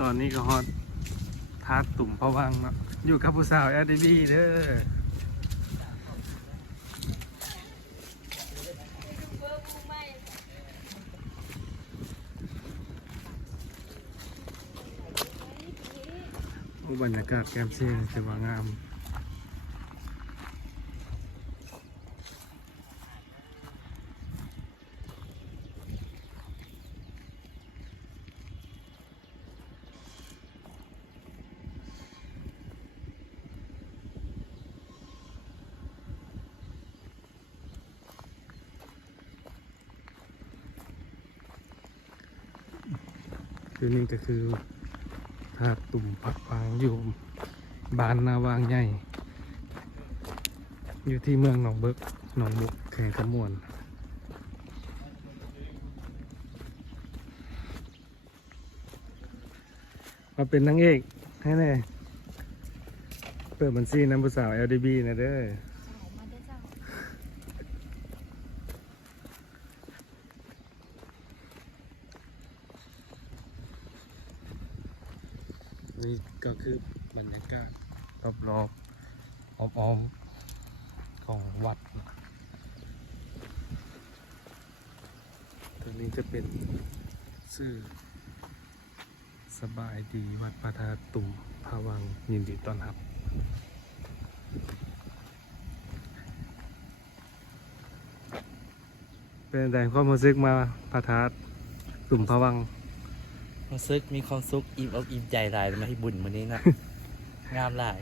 ตอนนี้ก็ฮอตทาดตุ่มพะวังเนาะอยู่กับผู้สาวLDBเด้อบรรยากาศแคมป์เซียงจะว่างามคือนี่ก็คือทาดตุ่มผักฟางอยู่บ้านนาวางใหญ่อยู่ที่เมืองหนองเบิกหนองบุกแข่งขมวนมาเป็นนางเอกให้แน่เปิดบัญชีน้ำผู้สาว LDB นะเด้อนี่ก็คือบรรยากาศรอบๆอ้อมๆของวัดตัวนี้จะเป็นชื่อสบายดีวัดพระธาตุตุ่มพะวังยินดีต้อนรับเป็นแต่ความรู้สึกมาพระธาตุตุ่มพะวัง รู้สึกมีความสุขอิ่มอกอิ่มใจหลายเลยมาที่บุญมื้อนี้นะ งามหลาย